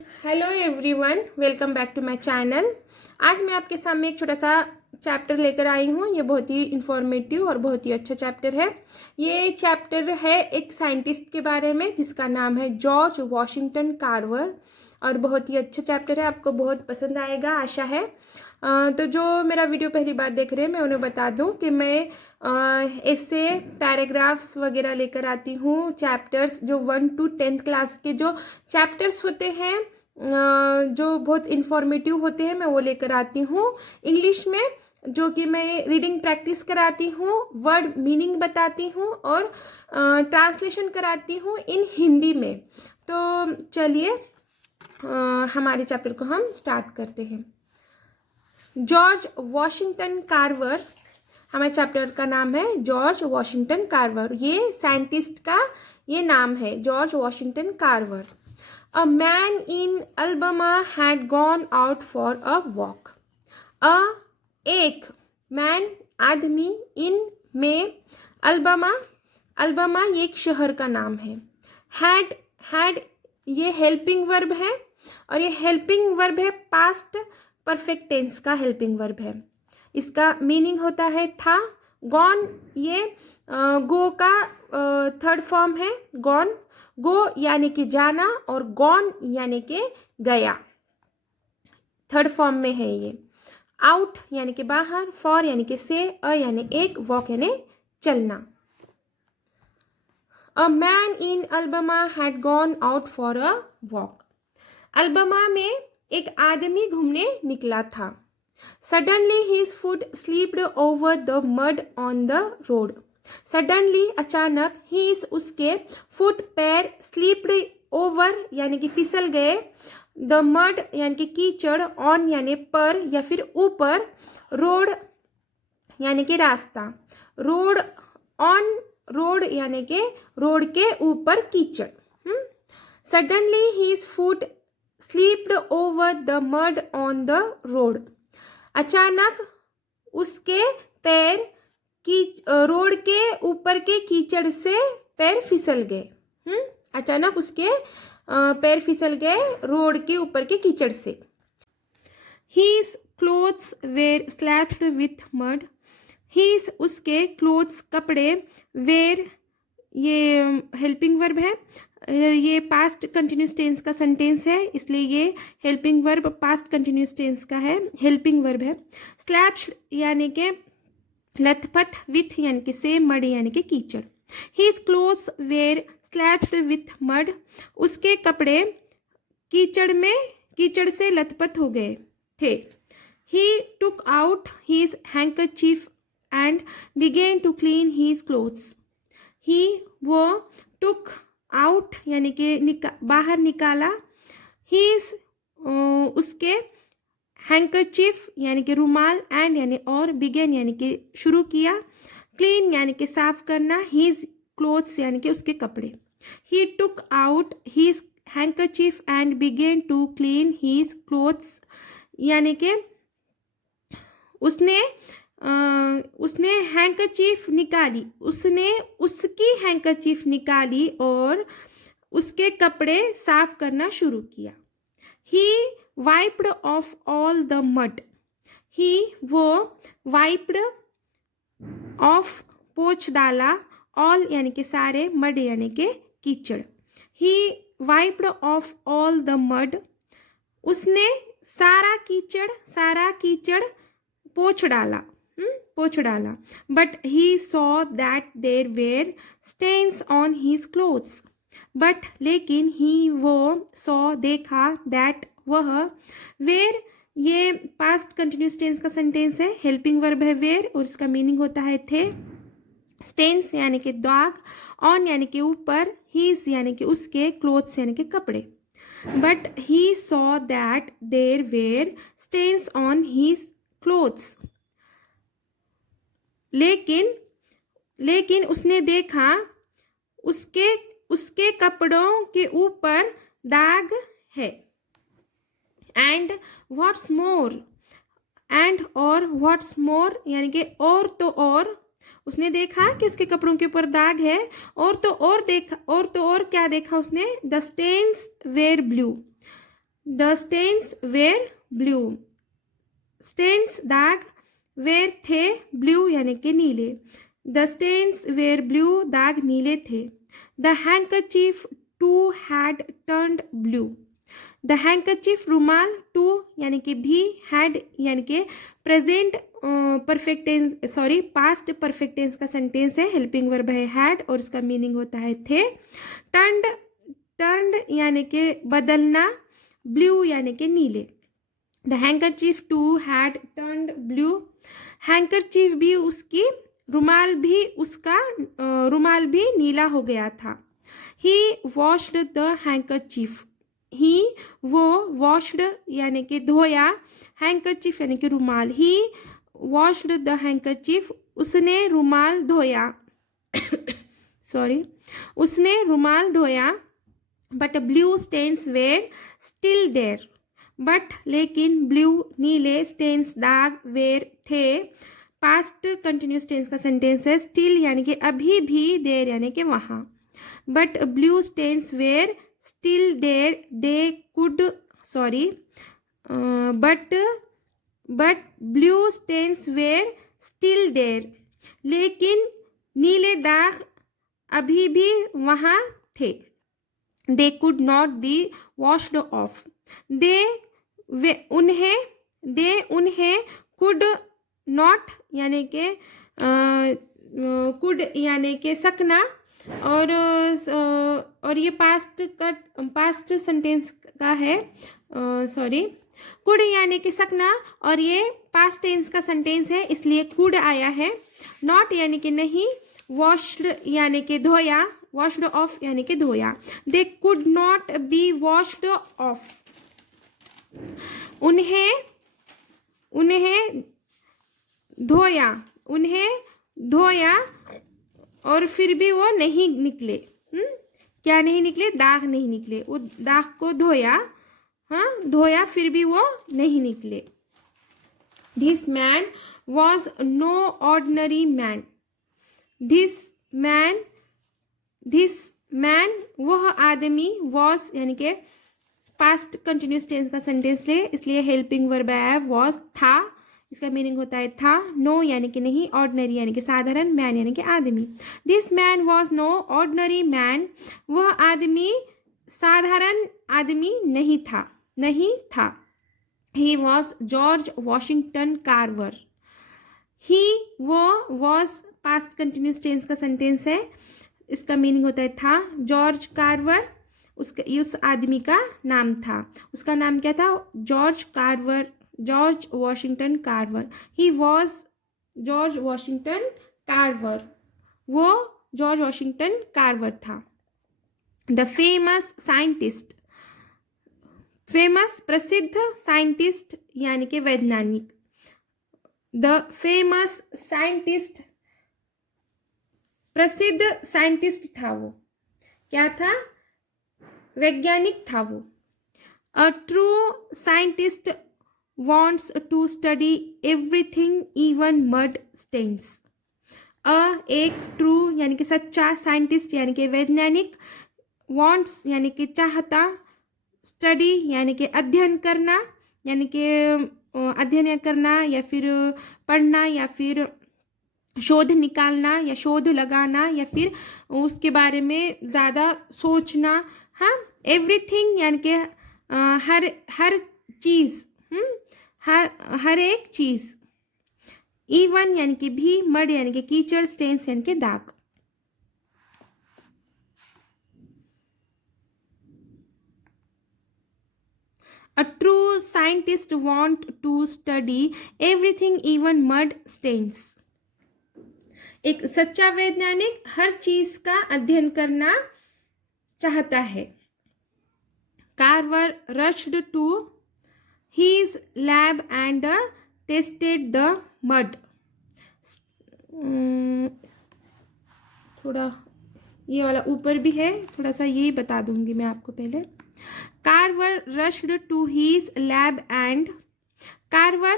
Hello everyone, welcome back to my channel. आज मैं आपके सामने एक छोटा सा चैप्टर लेकर आई हूँ। ये बहुत ही इंफॉर्मेटिव और बहुत ही अच्छा चैप्टर है। ये चैप्टर है एक साइंटिस्ट के बारे में जिसका नाम है जॉर्ज वॉशिंगटन कार्वर, और बहुत ही अच्छा चैप्टर है, आपको बहुत पसंद आएगा आशा है। तो जो मेरा वीडियो पहली बार देख रहे हैं मैं उन्हें बता दूं कि मैं इससे पैराग्राफ्स वगैरह लेकर आती हूँ। चैप्टर्स जो 1 to 10th क्लास के जो चैप्टर्स होते हैं जो बहुत इंफॉर्मेटिव होते हैं मैं वो लेकर आती हूँ इंग्लिश में, जो कि मैं रीडिंग प्रैक्टिस कराती हूँ, वर्ड मीनिंग बताती हूँ और ट्रांसलेशन कराती हूँ इन हिंदी में। तो चलिए हमारे चैप्टर को हम स्टार्ट करते हैं। जॉर्ज वॉशिंगटन कार्वर, हमारे चैप्टर का नाम है जॉर्ज वॉशिंगटन कार्वर। ये साइंटिस्ट का ये नाम है, George Washington Carver. A man in Alabama had gone out for a walk. एक मैन आदमी इन में अल्बामा ये एक शहर का नाम है। हैड ये हेल्पिंग वर्ब है और ये हेल्पिंग वर्ब है पास्ट परफेक्ट टेंस का हेल्पिंग वर्ब है। इसका मीनिंग होता है था। गॉन ये गो का थर्ड फॉर्म है। गॉन, गो यानी कि जाना और गॉन यानी कि गया, थर्ड फॉर्म में है ये। आउट यानी कि बाहर, फॉर यानी कि से, अ यानी एक, वॉक यानी चलना। A man in Alabama had gone out for a walk. Alabama में एक आदमी घूमने निकला था। Suddenly his foot slipped over the mud on the road. Suddenly अचानक, ही उसके फुट पैर, स्लिप्ड ओवर यानी कि फिसल गए, द मड यानी कि कीचड़, ऑन यानी पर या फिर ऊपर, रोड यानी कि रास्ता, रोड ऑन, रोड यानी कि रोड के ऊपर कीचड़। Suddenly his foot slipped over the mud on the road. अचानक उसके पैर रोड के ऊपर के कीचड़ से पैर फिसल गए। अचानक उसके पैर फिसल गए रोड के ऊपर के कीचड़ से। His clothes were slapped with mud. His उसके clothes कपड़े, were ये हेल्पिंग वर्ब है, ये पास्ट कंटिन्यूस टेंस का सेंटेंस है इसलिए ये helping verb past continuous tense का है, हेल्पिंग वर्ब है। स्लैप्ड यानी के लथपथ, विथ यानी कि से, मड यानी कि कीचड़। His clothes were slapped with mud, उसके कपड़े कीचड़ से लथपथ हो गए थे। He took out his handkerchief and began to clean his clothes. He वो, टुक आउट यानी कि बाहर निकाला, हिज उसके, हैंकरचीफ यानी कि रुमाल, एंड यानी और, बिगेन यानी कि शुरू किया, क्लीन यानी कि साफ करना, हिज क्लोथ्स यानी कि उसके कपड़े। He took out his handkerchief and began to clean his clothes यानी कि उसने हैंकरचीफ निकाली, उसने उसकी हैंकरचीफ निकाली और उसके कपड़े साफ करना शुरू किया। He wiped off all the mud. He वो, वाइप्ड ऑफ पोंछ डाला, ऑल यानी कि सारे, मड यानी कि कीचड़। He wiped off all the mud, उसने सारा कीचड़ पोंछ डाला। But he saw that there were stains on his clothes. But लेकिन, ही वो, सॉ देखा, दैट वह, वेर ये पास्ट कंटिन्यूस टेंस का सेंटेंस है, हेल्पिंग वर्ब है वेर और इसका मीनिंग होता है थे। स्टेन्स यानी कि दाग, ऑन यानी कि ऊपर, हीज यानी कि उसके, क्लोथ्स यानी कि कपड़े। But he saw that there were stains on his clothes. लेकिन उसने देखा उसके कपड़ों के ऊपर दाग है। एंड व्हाट्स मोर, एंड और व्हाट्स मोर यानी कि और तो और, उसने देखा कि उसके कपड़ों के ऊपर दाग है, और तो और क्या देखा उसने, the stains were blue, the stains were blue, stains दाग, वेर थे, ब्लू यानी कि नीले, द स्टेन्स वेर ब्लू दाग नीले थे, the handkerchief too had turned blue, the handkerchief रुमाल, टू यानी कि भी, हैड यानी कि present perfect tense sorry past perfect tense का सेंटेंस है, हेल्पिंग वर्ब है हैड और इसका मीनिंग होता है थे, टर्न्ड टर्न्ड यानी कि बदलना, ब्लू यानी कि नीले, the handkerchief too had turned blue, handkerchief भी उसकी, रुमाल भी उसका, रुमाल भी नीला हो गया था, ही वॉश्ड द हैंकरचीफ, ही वो, वॉश्ड यानी कि धोया, हैंकरचीफ यानी कि रुमाल, ही वॉश्ड द हैंकरचीफ उसने रुमाल धोया सॉरी उसने रुमाल धोया, but blue stains were still there, but लेकिन ब्लू नीले, स्टेन्स दाग, वेर थे, पास्ट कंटिन्यूस टेंस का सेंटेंस है, स्टिल यानी कि अभी भी, देर यानी कि वहाँ, but blue stains were still there, they could sorry but blue stains were still there, लेकिन नीले दाग अभी भी वहाँ थे, they could not be washed off, they उन्हें कुड नॉट यानी कि कुड यानी कि सकना, और ये पास्ट सेंटेंस का है, सॉरी कुड यानी कि सकना और ये पास्ट टेंस का सेंटेंस है इसलिए कुड आया है, नॉट यानी कि नहीं, वॉश्ड यानी कि धोया, वॉश्ड ऑफ यानी कि धोया, दे could not be washed of, उन्हें धोया और फिर भी वो नहीं निकले, क्या नहीं निकले, दाग नहीं निकले, वो दाग को धोया, हाँ धोया फिर भी वो नहीं निकले, this man was no ordinary man, this man वह आदमी, वॉज यानी कि पास्ट कंटिन्यूस टेंस का सेंटेंस ले इसलिए हेल्पिंग वर्ब आया है, वॉज था, इसका मीनिंग होता है था, नो यानी कि नहीं, ऑर्डिनरी यानी कि साधारण, मैन यानी कि आदमी, this man was no ordinary man, वह आदमी साधारण आदमी नहीं था, he was George Washington Carver, he वो, वॉज पास्ट कंटिन्यूस टेंस का सेंटेंस है, इसका मीनिंग होता है था, जॉर्ज कार्वर उस आदमी का नाम था, उसका नाम क्या था, George Washington Carver, he was George Washington Carver, वो जॉर्ज वॉशिंगटन कार्वर था, द फेमस साइंटिस्ट, फेमस प्रसिद्ध, साइंटिस्ट यानी कि वैज्ञानिक, द फेमस साइंटिस्ट प्रसिद्ध साइंटिस्ट था, वो क्या था, वैज्ञानिक था वो, अ true scientist wants to study everything even mud stains, एक ट्रू यानी कि सच्चा, साइंटिस्ट यानी कि वैज्ञानिक, wants यानी कि चाहता, स्टडी यानी कि अध्ययन करना, यानी कि अध्ययन करना या फिर पढ़ना या फिर शोध निकालना या शोध लगाना या फिर उसके बारे में ज़्यादा सोचना, हाँ एवरीथिंग यानी कि हर चीज़, हर एक चीज़, इवन यानी कि भी, मड यानी कि कीचड़, स्टेन्स यानी कि दाग, a true scientist want to study everything even mud stains, एक सच्चा वैज्ञानिक हर चीज का अध्ययन करना चाहता है, Carver rushed to his lab and tested the mud, थोड़ा ये वाला ऊपर भी है, थोड़ा सा यही बता दूंगी मैं आपको पहले, Carver rushed to his lab and, Carver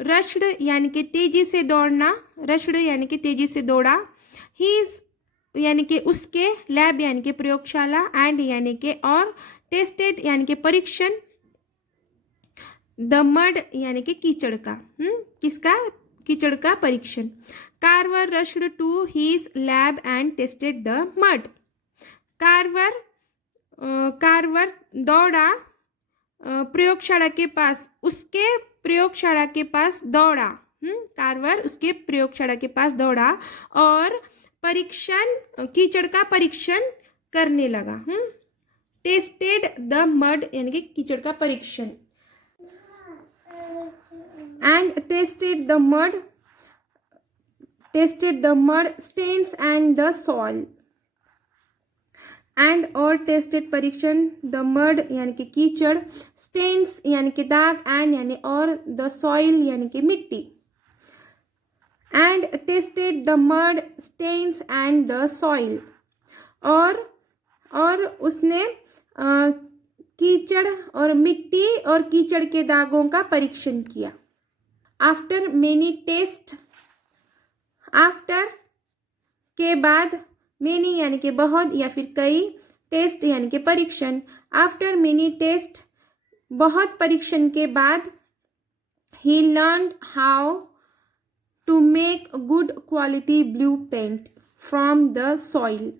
rushed यानी कि तेजी से दौड़ना, रश्ड यानी कि तेजी से दौड़ा, हीज यानी कि उसके, लैब यानी कि प्रयोगशाला, एंड यानी कि और, टेस्टेड यानी कि परीक्षण द मड यानी कि कीचड़ का, किसका, कीचड़ का परीक्षण। Carver rushed to his lab and tested the mud. Carver Carver दौड़ा प्रयोगशाला के पास, उसके प्रयोगशाला के पास दौड़ा। कार्वर उसके प्रयोगशाला के पास दौड़ा और परीक्षण, कीचड़ का परीक्षण करने लगा। टेस्टेड द मड यानी कि कीचड़ का परीक्षण। And tested the mud stains and the soil. And और टेस्टेड परीक्षण, द मड यानी कि कीचड़, स्टेन्स यानी कि दाग, एंड यानी और, द सॉइल यानी कि मिट्टी। And tested the mud stains and the soil, और उसने कीचड़ और मिट्टी और कीचड़ के दागों का परीक्षण किया। आफ्टर मेनी टेस्ट, आफ्टर के बाद, मेनी यानी कि बहुत या फिर कई, टेस्ट यानी कि परीक्षण। आफ्टर मेनी टेस्ट, बहुत परीक्षण के बाद, he learned how to make good quality blue paint from the soil.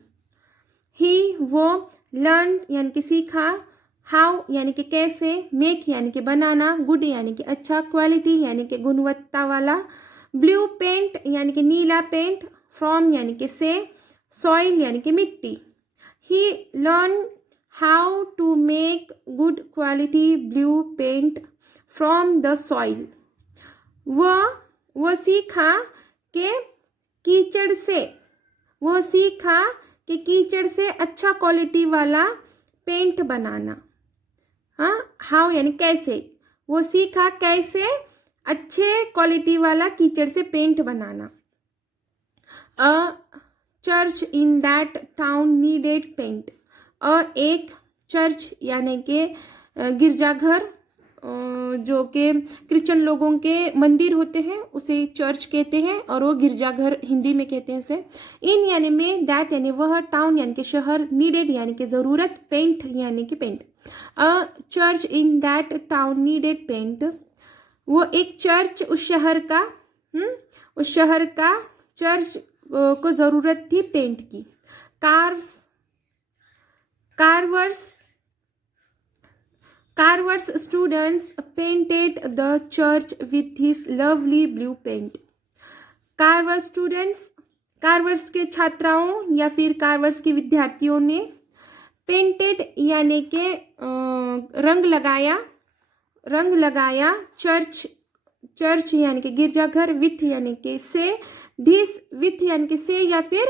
He वो, लर्न यानी कि सीखा, हाउ यानी कि कैसे, मेक यानी कि बनाना, गुड यानी कि अच्छा, क्वालिटी यानी कि गुणवत्ता वाला, ब्लू पेंट यानी कि नीला पेंट, फ्रॉम यानी कि से, सॉइल यानी कि मिट्टी। He learn how to make good quality blue paint from the soil. वो सीखा कि कीचड़ से, वो सीखा कि कीचड़ से अच्छा क्वालिटी वाला पेंट बनाना। हाउ यानी कैसे, वो सीखा कैसे अच्छे क्वालिटी वाला कीचड़ से पेंट बनाना। A church in that town needed paint. एक चर्च यानी कि गिरजाघर, जो कि क्रिश्चियन लोगों के मंदिर होते हैं उसे चर्च कहते हैं, और वो गिरजाघर हिंदी में कहते हैं उसे। इन यानी में, दैट यानी वह, टाउन यानी कि शहर, नीडेड यानी कि ज़रूरत, पेंट यानी कि paint. A church in that town needed paint, वो एक चर्च उस शहर का, चर्च को ज़रूरत थी पेंट की। Carver's students painted the church with his lovely blue paint. Carver's students, Carver's के छात्राओं या फिर Carver's के विद्यार्थियों ने पेंटेड यानी के रंग लगाया चर्च यानी कि गिरजाघर, विथ यानी कि से, धिस विथ यानी कि से या फिर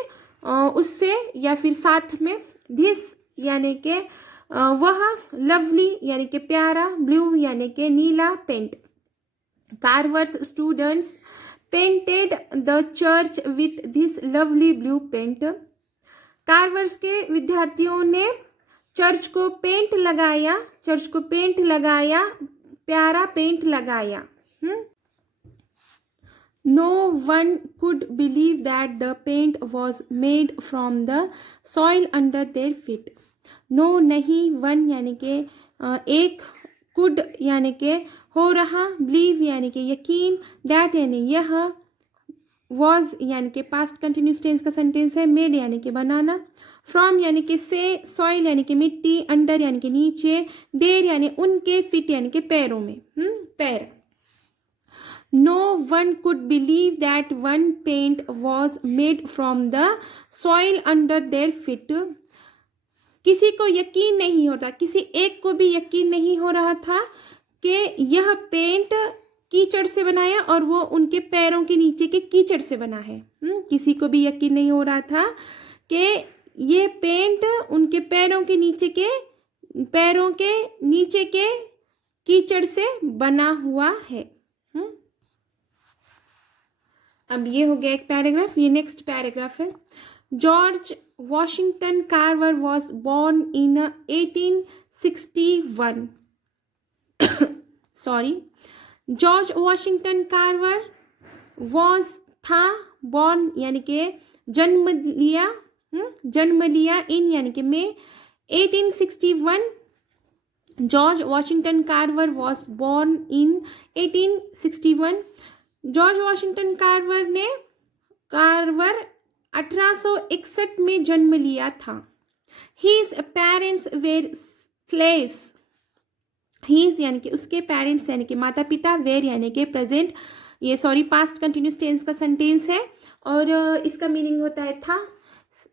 उससे या फिर साथ में, धिस यानी कि वह, लवली यानी कि प्यारा, ब्लू यानी कि नीला paint. Carver's students painted the church with this lovely blue paint. Carver's के विद्यार्थियों ने चर्च को पेंट लगाया, प्यारा पेंट लगाया। No one could believe that the paint was made from the soil under their feet. No नहीं, one यानी कि एक, could यानी कि हो रहा, believe यानी कि यकीन, that यानी यह, was यानी कि past continuous tense का सेंटेंस है, made यानी कि बनाना, from यानी कि से, soil यानी कि मिट्टी, under यानी कि नीचे, there यानी उनके, feet यानी कि पैरों में, पैर। No one could believe that one paint was made from the soil under their feet. किसी को यकीन नहीं होता, किसी एक को भी यकीन नहीं हो रहा था कि यह पेंट कीचड़ से बना है और वो उनके पैरों के नीचे के कीचड़ से बना है। किसी को भी यकीन नहीं हो रहा था कि ये पेंट उनके पैरों के नीचे के कीचड़ से बना हुआ है। अब ये हो गया एक पैराग्राफ। ये नेक्स्ट पैराग्राफ है। George Washington Carver was born in 1861। Sorry, George Washington Carver was था, बॉर्न यानी कि जन्म लिया, इन यानी कि में, 1861 George Washington Carver was born in 1861। George Washington Carver 1861 में जन्म लिया था। His parents were slaves। His यानी कि उसके पेरेंट्स यानी कि माता पिता, वेर यानी कि प्रेजेंट, ये सॉरी पास्ट कंटिन्यूस टेंस का सेंटेंस है और इसका मीनिंग होता है था।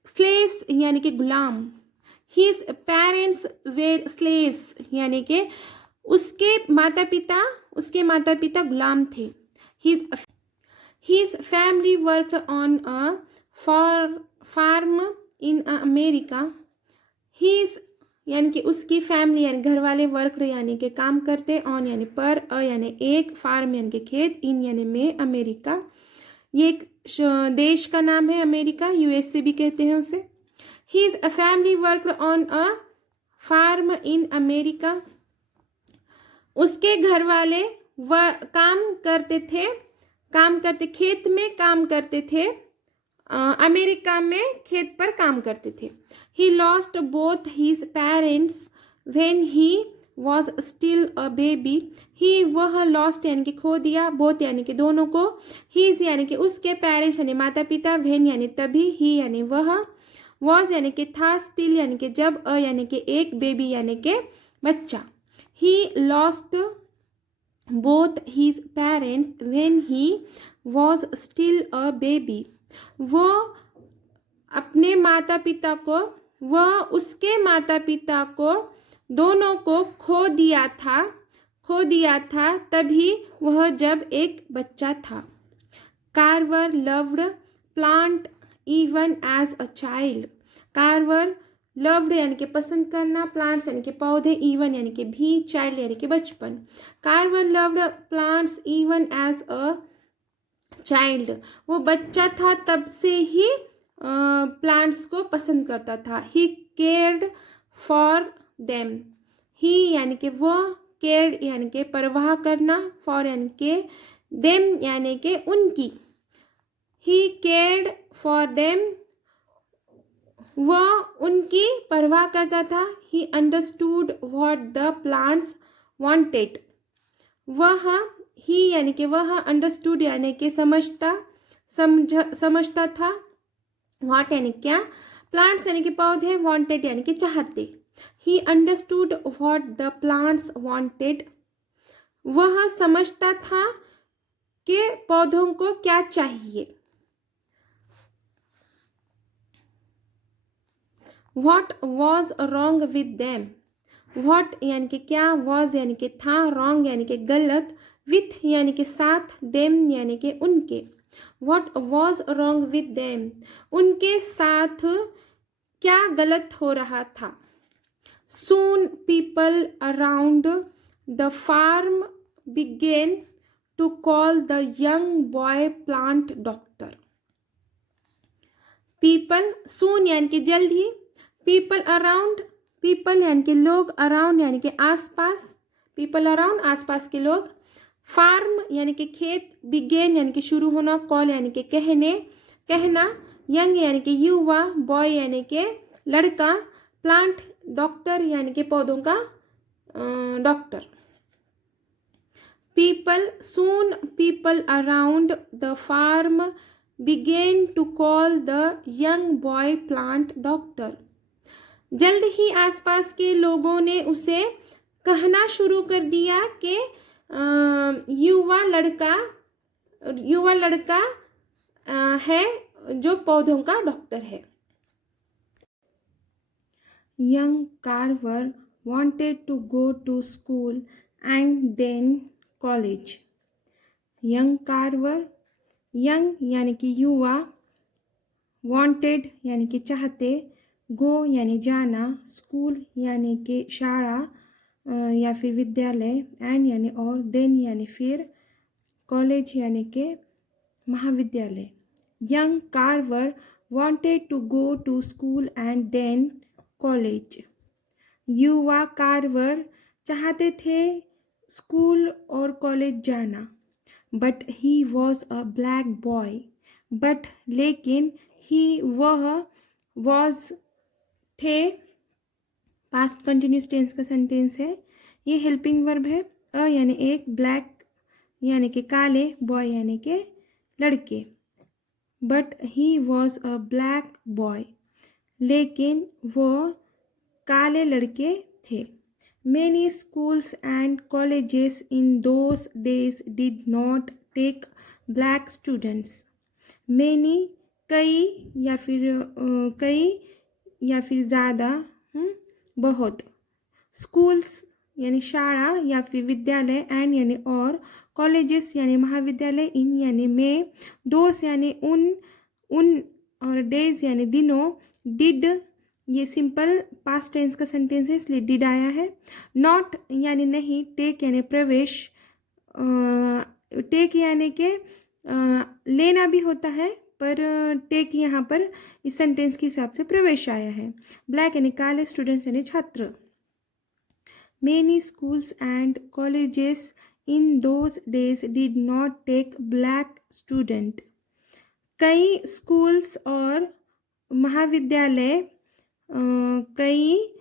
स्लेव्स यानी कि गुलाम। His parents were slaves यानी कि उसके माता पिता गुलाम थे। His family worked on a farm in America। His यानी कि उसकी फैमिली यानी घर वाले, वर्क यानी कि काम करते, ऑन यानी पर, अ यानी एक, फार्म यानी कि खेत, इन यानी में, अमेरिका ये एक देश का नाम है, अमेरिका, यूएसए भी कहते हैं उसे। His family worked on a farm in America। उसके घर वाले खेत में काम करते थे, अमेरिका में खेत पर काम करते थे। He lost both his parents when he was still a baby। वह lost यानी कि खो दिया, both यानी कि दोनों को, his यानी कि उसके, parents यानी माता पिता, when यानी तभी, he यानी वह, was यानी कि था, still यानी कि जब, a यानी कि एक, baby यानी कि बच्चा। He lost both his parents when he was still a baby। वह उसके माता पिता को दोनों को खो दिया था तभी वह जब एक बच्चा था। Carver loved plant even as a child. Carver loved यानी कि पसंद करना, प्लांट्स यानी कि पौधे, इवन यानी कि भी, चाइल्ड यानी कि बचपन। Carver loved plants even as a child. वो बच्चा था तब से ही प्लांट्स को पसंद करता था। ही केयर्ड फॉर देम। ही यानी कि वह, केयर्ड यानी कि परवाह करना, फॉर यानी कि देम यानी कि उनकी। ही केयर्ड फॉर देम, वह उनकी परवाह करता था। He understood what the plants wanted. He यानी कि वह, अंडरस्टूड यानी कि समझता था, व्हाट यानी क्या, प्लांट्स यानी कि पौधे, वांटेड यानी कि चाहते। ही understood what the plants wanted. वह समझता था कि पौधों को क्या चाहिए। What was wrong with them. What यानी कि क्या, वॉज यानी कि था, रॉन्ग यानी कि गलत, विथ यानी कि साथ, देम यानी कि उनके। What was wrong with them, उनके साथ क्या गलत हो रहा था। Soon people around the farm began to call the young boy plant doctor. People, soon यानी कि जल्द ही, पीपल अराउंड, पीपल यानी कि लोग, अराउंड यानी कि आसपास, पीपल अराउंड आसपास के लोग। फार्म यानी कि खेत, बिगेन यानी कि शुरू होना, कॉल यानी कि कहना, यंग यानी कि युवा, बॉय यानी कि लड़का, प्लांट डॉक्टर यानी कि पौधों का doctor. People, soon people around the farm began to call the young boy plant doctor. जल्द ही आसपास के लोगों ने उसे कहना शुरू कर दिया कि युवा लड़का है जो पौधों का डॉक्टर है। Young Carver wanted to go to school and then college। Young Carver, young यानी कि युवा, wanted यानी कि चाहते, go यानी जाना, स्कूल यानी कि शाला या फिर विद्यालय, एंड यानी और, देन यानी फिर, कॉलेज यानी कि महाविद्यालय। Young Carver wanted to go to school and then college। युवा कार्वर चाहते थे स्कूल और कॉलेज जाना। But he was a black boy. But लेकिन, ही वह, वॉज थे, पास्ट कंटिन्यूस टेंस का सेंटेंस है। ये हेल्पिंग वर्ब है। अ यानी एक, ब्लैक यानी कि काले, बॉय यानी कि लड़के। But he was a black boy, लेकिन वो काले लड़के थे। Many schools and colleges in those days did not take black students. Many कई या फिर ज़्यादा, बहुत। स्कूल्स यानी शाला या फिर विद्यालय, एंड यानी और, कॉलेजेस यानी महाविद्यालय, इन यानी में, दोस यानी उन और डेज यानी दिनों, डिड ये सिंपल पास्ट टेंस का सेंटेंस है इसलिए डिड आया है। नॉट यानी नहीं, टेक यानी प्रवेश, टेक यानी के लेना भी होता है, पर टेक यहाँ पर इस सेंटेंस के हिसाब से प्रवेश आया है। ब्लैक यानी काले, स्टूडेंट्स यानी छात्र। Many schools and colleges in those days did not take black student. कई स्कूल्स और महाविद्यालय, कई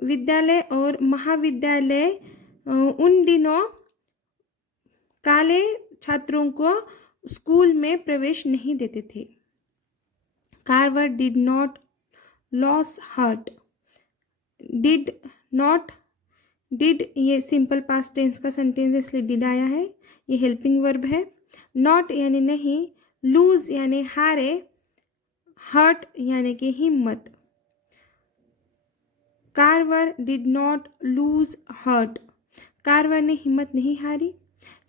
विद्यालय और महाविद्यालय उन दिनों काले छात्रों को स्कूल में प्रवेश नहीं देते थे। Carver did not lose heart. Did not, did ये सिंपल पास्ट टेंस का सेंटेंस है इसलिए डिड आया है। ये हेल्पिंग वर्ब है। नॉट यानी नहीं, लूज यानी हारे, हर्ट यानी कि हिम्मत। Carver did not lose heart, Carver ने हिम्मत नहीं हारी।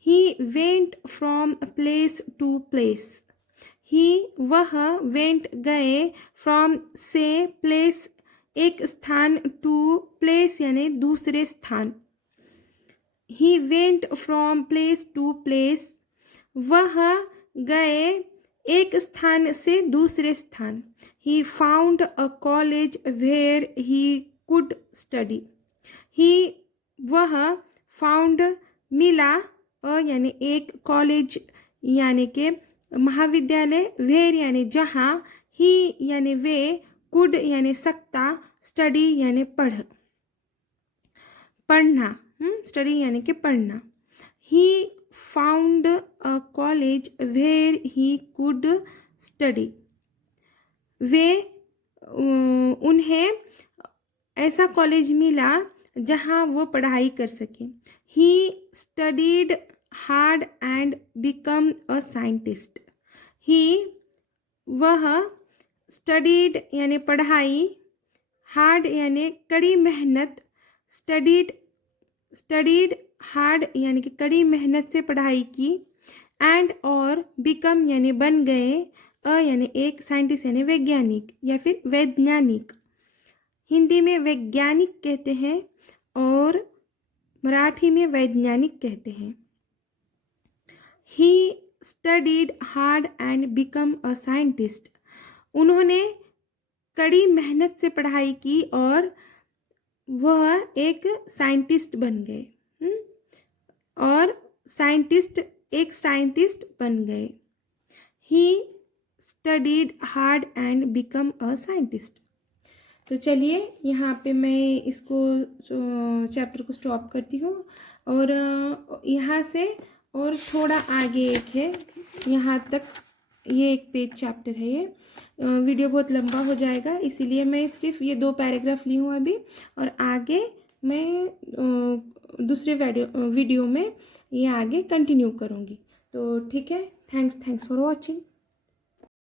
He went from place to place. He वह, वेंट गए, फ्रॉम से, प्लेस एक स्थान, टू प्लेस यानी दूसरे स्थान। He went from place to place, वह गए एक स्थान से दूसरे स्थान। He found a college where he could study. He वह, फाउंड मिला, अ यानी एक, कॉलेज यानी के महाविद्यालय, वेयर यानी जहाँ, ही यानी वे, कुड यानी सकता, स्टडी यानी पढ़ना, स्टडी यानी कि पढ़ना। He found a college where he could study. वे उन्हें ऐसा कॉलेज मिला जहाँ वो पढ़ाई कर सके। He studied hard and become a scientist. He वह, स्टडीड यानी पढ़ाई, हार्ड यानी कड़ी मेहनत, स्टडीड हार्ड यानी कि कड़ी मेहनत से पढ़ाई की, एंड और, बिकम यानी बन गए, अ यानी एक, साइंटिस्ट यानी वैज्ञानिक या फिर वैज्ञानिक। हिंदी में वैज्ञानिक कहते हैं और मराठी में वैज्ञानिक कहते हैं। ही studied hard and become a scientist. उन्होंने कड़ी मेहनत से पढ़ाई की और वह एक साइंटिस्ट बन गए। और साइंटिस्ट, एक साइंटिस्ट बन गए। ही studied hard and become a scientist. तो चलिए यहाँ पे मैं इसको चैप्टर को स्टॉप करती हूँ और यहाँ से और थोड़ा आगे एक है, यहाँ तक ये एक पेज चैप्टर है। ये वीडियो बहुत लंबा हो जाएगा, इसीलिए मैं सिर्फ ये 2 पैराग्राफ ली हूँ अभी, और आगे मैं दूसरे वीडियो में ये आगे कंटिन्यू करूँगी। तो ठीक है, थैंक्स फॉर वॉचिंग।